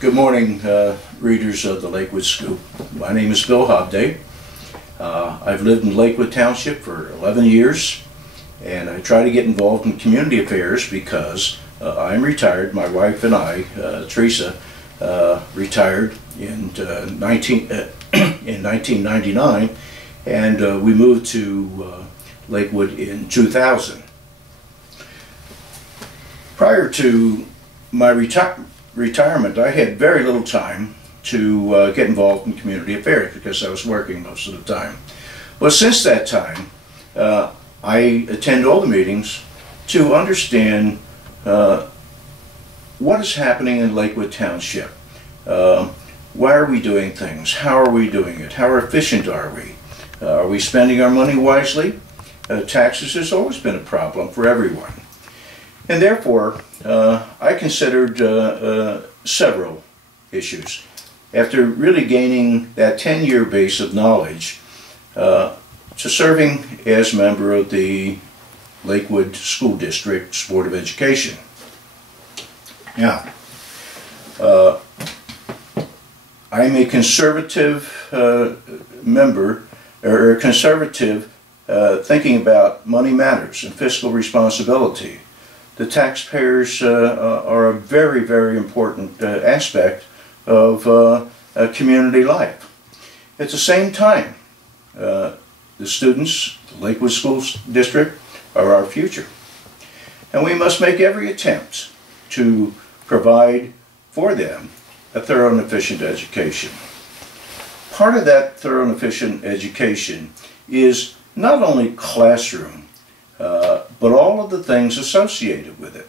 Good morning, readers of the Lakewood Scoop. My name is Bill Hobday. I've lived in Lakewood Township for 11 years, and I try to get involved in community affairs because I'm retired. My wife and I, Teresa, retired in 1999, and we moved to Lakewood in 2000. Prior to my retirement, I had very little time to get involved in community affairs because I was working most of the time. But since that time, I attend all the meetings to understand what is happening in Lakewood Township. Why are we doing things? How are we doing it? How efficient are we? Are we spending our money wisely? Taxes has always been a problem for everyone. And therefore, I considered several issues. After really gaining that 10-year base of knowledge, to serving as member of the Lakewood School District's Board of Education. Now, I'm a conservative member, or a conservative thinking about money matters and fiscal responsibility. The taxpayers are a very, very important aspect of community life. At the same time, the students, the Lakewood School District, are our future. And we must make every attempt to provide for them a thorough and efficient education. Part of that thorough and efficient education is not only classroom, but all of the things associated with it.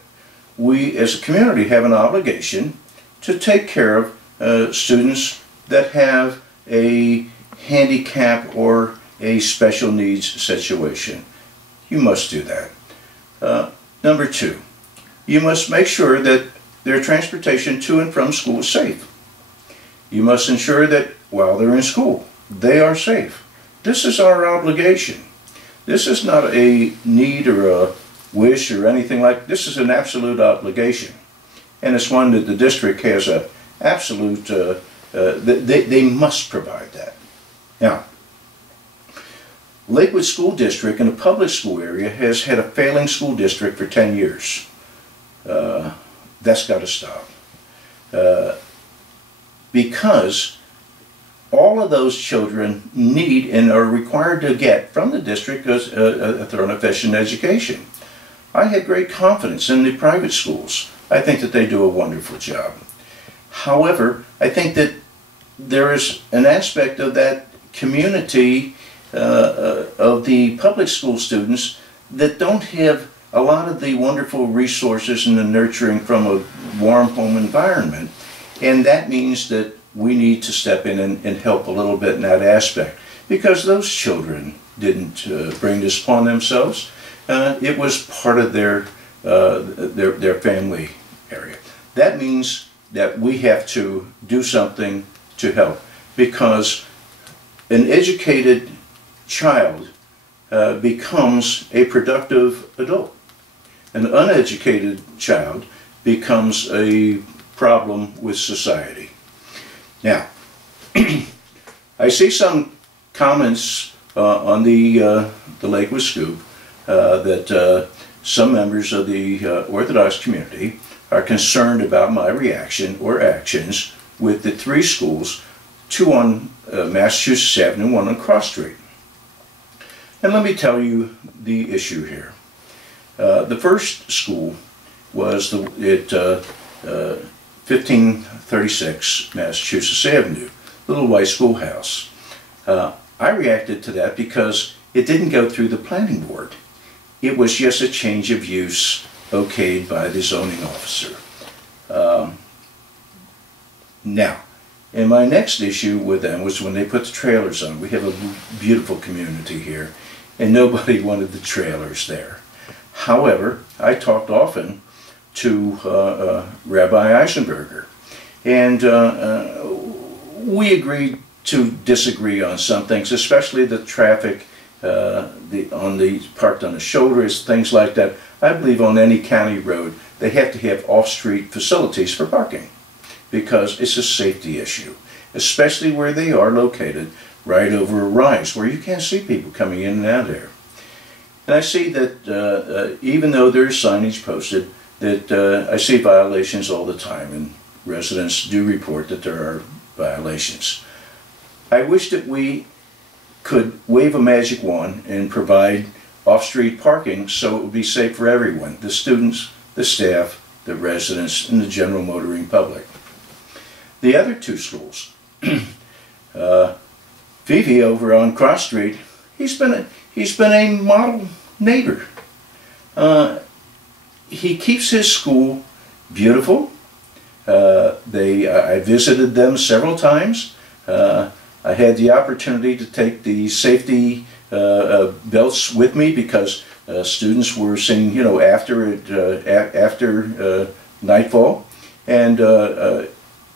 We as a community have an obligation to take care of students that have a handicap or a special needs situation. You must do that. Number two, you must make sure that their transportation to and from school is safe. You must ensure that while they're in school, they are safe. This is our obligation. This is not a need or a wish or anything like this. Is an absolute obligation, and it's one that the district has a absolute. They must provide that. Now, Lakewood School District in the public school area has had a failing school district for 10 years. That's got to stop because all of those children need and are required to get from the district a thorough and efficient education. I have great confidence in the private schools. I think that they do a wonderful job. However, I think that there is an aspect of that community of the public school students that don't have a lot of the wonderful resources and the nurturing from a warm home environment, and that means that we need to step in and help a little bit in that aspect, because those children didn't bring this upon themselves. It was part of their family area. That means that we have to do something to help, because an educated child becomes a productive adult. An uneducated child becomes a problem with society. Now, I see some comments on the Lakewood Scoop that some members of the Orthodox community are concerned about my reaction or actions with the 3 schools, 2 on Massachusetts Avenue, 1 on Cross Street. And let me tell you the issue here. The first school was at 1536 Massachusetts Avenue, little white schoolhouse. I reacted to that because it didn't go through the planning board. It was just a change of use okayed by the zoning officer. Now, and my next issue with them was when they put the trailers on. We have a beautiful community here, and nobody wanted the trailers there. However, I talked often to Rabbi Eisenberger, and we agreed to disagree on some things, especially the traffic parked on the shoulders, things like that. I believe on any county road they have to have off-street facilities for parking. because it's a safety issue, especially where they are located right over a rise where you can't see people coming in and out there. And I see that even though there's signage posted, that I see violations all the time, and residents do report that there are violations. I wish that we could wave a magic wand and provide off-street parking so it would be safe for everyone, the students, the staff, the residents, and the general motoring public. The other two schools, Vivi over on Cross Street, he's been a model neighbor. He keeps his school beautiful. I visited them several times. I had the opportunity to take the safety belts with me because students were seeing, you know, after nightfall, and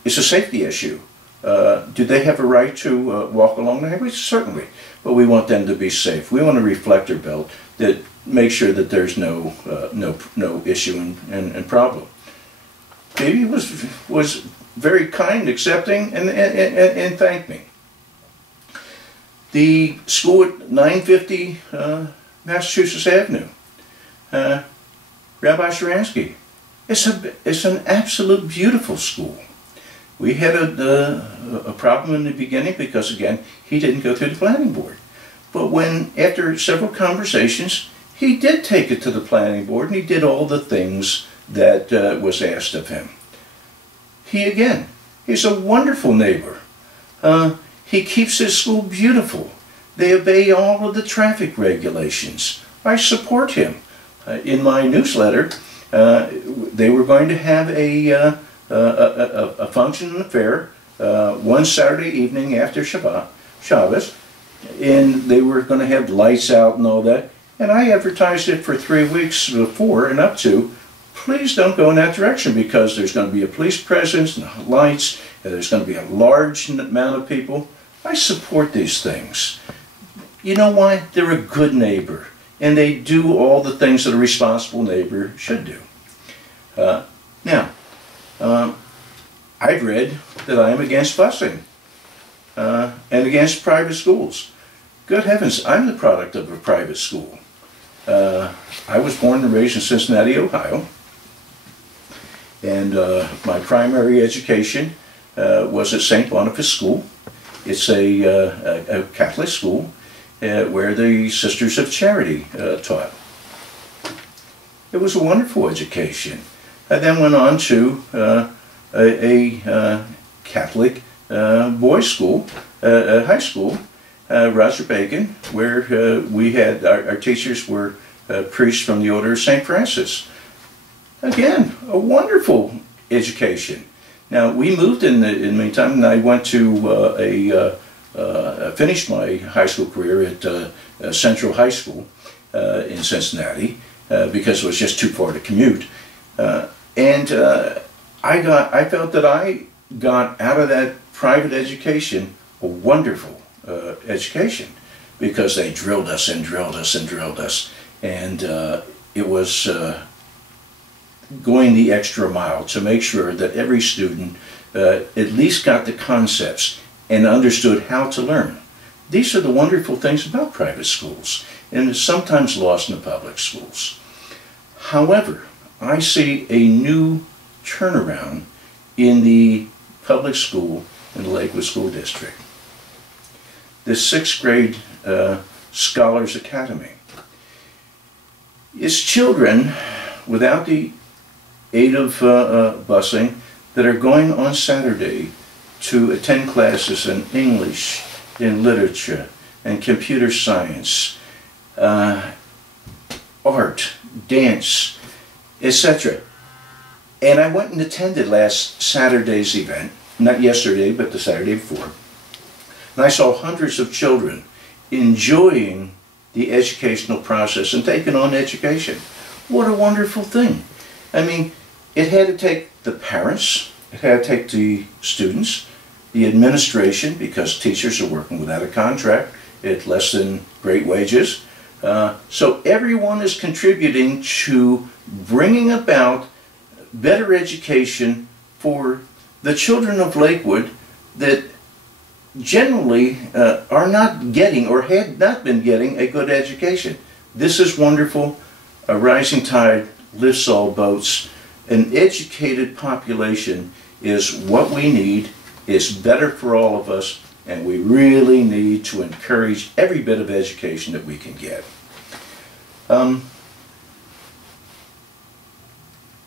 it's a safety issue. Do they have a right to walk along the highway? Certainly, but we want them to be safe. We want a reflector belt that makes sure that there's no issue and problem. Baby was very kind, accepting, and thanked me. The school at 950 Massachusetts Avenue, Rabbi Sharansky, it's an absolute beautiful school. We had a problem in the beginning because, again, he didn't go through the planning board. But when, after several conversations, he did take it to the planning board and he did all the things that was asked of him. He's a wonderful neighbor. He keeps his school beautiful. They obey all of the traffic regulations. I support him. In my newsletter, they were going to have a function and a fair one Saturday evening after Shabbos, and they were going to have lights out and all that. And I advertised it for 3 weeks before and up to. Please don't go in that direction because there's going to be a police presence and lights, and there's going to be a large amount of people. I support these things. You know why? They're a good neighbor, and they do all the things that a responsible neighbor should do. Now, I've read that I am against busing and against private schools. Good heavens, I'm the product of a private school. I was born and raised in Cincinnati, Ohio, and my primary education was at St. Boniface School. It's a Catholic school where the Sisters of Charity taught. It was a wonderful education. I then went on to a Catholic boys' school, high school, Roger Bacon, where we had our teachers were priests from the Order of St. Francis. Again, a wonderful education. Now, we moved in the meantime, and I went to finished my high school career at Central High School in Cincinnati because it was just too far to commute. And I felt that I got out of that private education a wonderful education because they drilled us and drilled us and drilled us, and it was going the extra mile to make sure that every student at least got the concepts and understood how to learn. These are the wonderful things about private schools, and it's sometimes lost in the public schools. However, I see a new turnaround in the public school in the Lakewood School District. The 6th grade Scholars Academy. It's children without the aid of busing that are going on Saturday to attend classes in English, in literature, and computer science, art, dance, etc. And I went and attended last Saturday's event, not yesterday, but the Saturday before. And I saw hundreds of children enjoying the educational process and taking on education. What a wonderful thing. I mean, it had to take the parents, it had to take the students, the administration, because teachers are working without a contract at less than great wages. So everyone is contributing to bringing about better education for the children of Lakewood that generally are not getting or had not been getting a good education. This is wonderful. A rising tide lifts all boats. An educated population is what we need. It's better for all of us, and we really need to encourage every bit of education that we can get.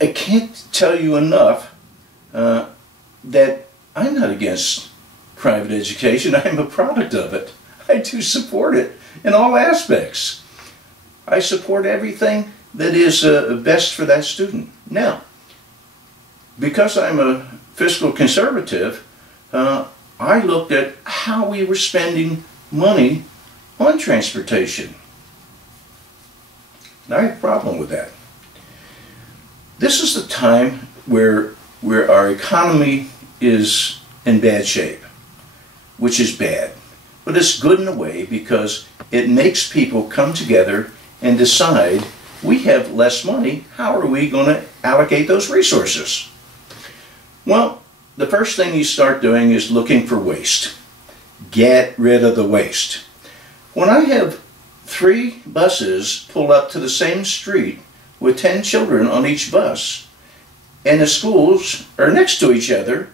I can't tell you enough that I'm not against private education. I'm a product of it. I do support it in all aspects. I support everything that is best for that student. Now, because I'm a fiscal conservative, I looked at how we were spending money on transportation. Now, I have a problem with that. This is the time where our economy is in bad shape, which is bad. But it's good in a way because it makes people come together and decide, we have less money, how are we going to allocate those resources? Well, the first thing you start doing is looking for waste. Get rid of the waste. When I have 3 buses pull up to the same street with 10 children on each bus, and the schools are next to each other,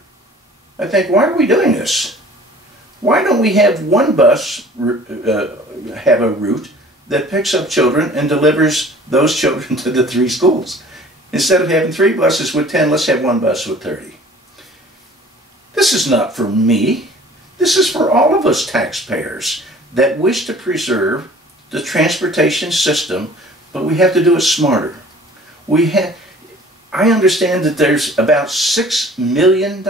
I think, why are we doing this? Why don't we have one bus have a route that picks up children and delivers those children to the 3 schools? Instead of having 3 buses with 10, let's have 1 bus with 30. This is not for me. This is for all of us taxpayers that wish to preserve the transportation system, but we have to do it smarter. I understand that there's about $6 million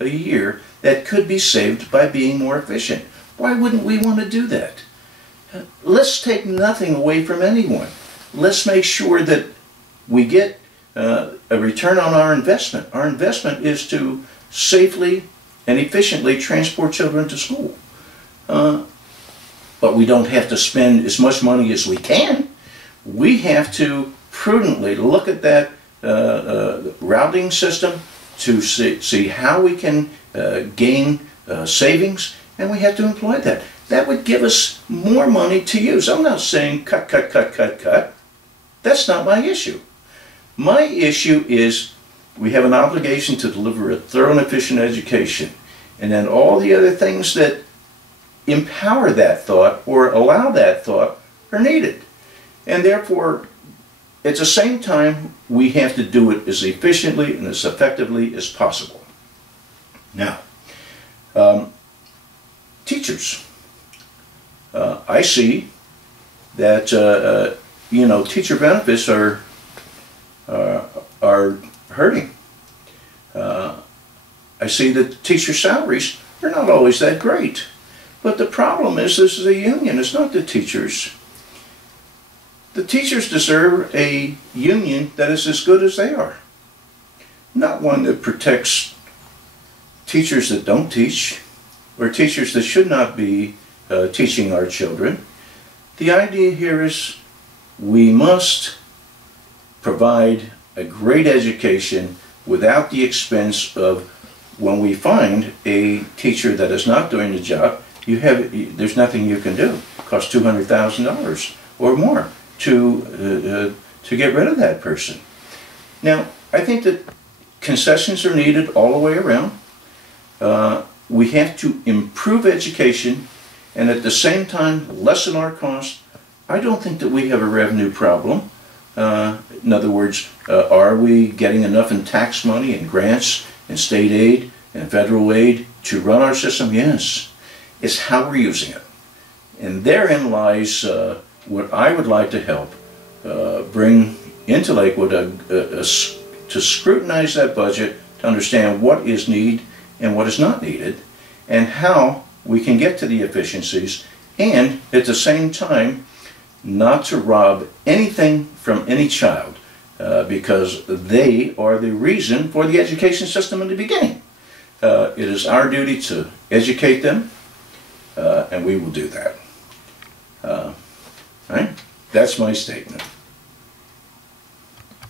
a year that could be saved by being more efficient. Why wouldn't we want to do that? Let's take nothing away from anyone. Let's make sure that we get a return on our investment. Our investment is to safely and efficiently transport children to school. But we don't have to spend as much money as we can. We have to prudently look at that routing system to see how we can gain savings, and we have to employ that. That would give us more money to use. I'm not saying cut, cut, cut, cut, cut. That's not my issue. My issue is we have an obligation to deliver a thorough and efficient education, and then all the other things that empower that thought or allow that thought are needed. And therefore, at the same time, we have to do it as efficiently and as effectively as possible. Now, teachers. I see that teacher benefits are hurting. I see that teacher salaries are not always that great. But the problem is this is a union. It's not the teachers. The teachers deserve a union that is as good as they are. Not one that protects teachers that don't teach, or teachers that should not be teaching our children. The idea here is we must provide a great education without the expense of, when we find a teacher that is not doing the job, there's nothing you can do. It costs $200,000 or more to get rid of that person. Now, I think that concessions are needed all the way around. We have to improve education and at the same time lessen our costs. I don't think that we have a revenue problem. In other words, are we getting enough in tax money and grants and state aid and federal aid to run our system? Yes. It's how we're using it. And therein lies what I would like to help bring into Lakewood to scrutinize that budget, to understand what is needed and what is not needed, and how we can get to the efficiencies, and at the same time not to rob anything from any child because they are the reason for the education system in the beginning. It is our duty to educate them, and we will do that. Right? That's my statement.